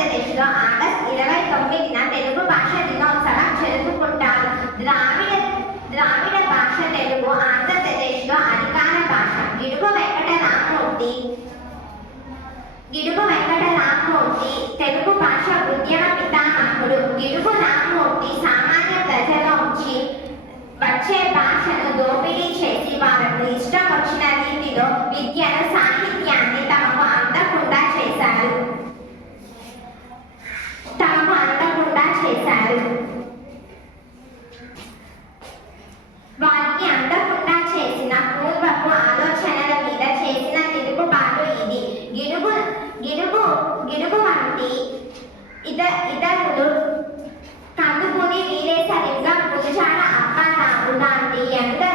ఆంధ్రప్రదేశ్లో ఆగస్టు 29న తెలుగు భాష దినోత్సవం జరుపుకుంటారు. ద్రావిడ భాష తెలుగు ఆంధ్రప్రదేశ్లో అధికార భాష. గిడుగు వెంకటరామమూర్తి తెలుగు భాష ఉద్యమ పితామహుడు. గిడుగు రామమూర్తి సామాన్య ప్రజలోంచి వచ్చే భాషను దోపిడీ చేసి వారికి ఇష్టం వచ్చిన రీతిలో విద్యను, సాహిత్యాన్ని తమకు అందకుండా చేశారు. వారికి అందకుండా చేసిన పూర్వపు ఆలోచనల మీద చేసిన తిరుగుబాటు ఇది. గిడుగు వంటి ఇతరులు కందుకూరి వీరేశలింగం, గురజాడ అప్పారావు లాంటి ఎందరో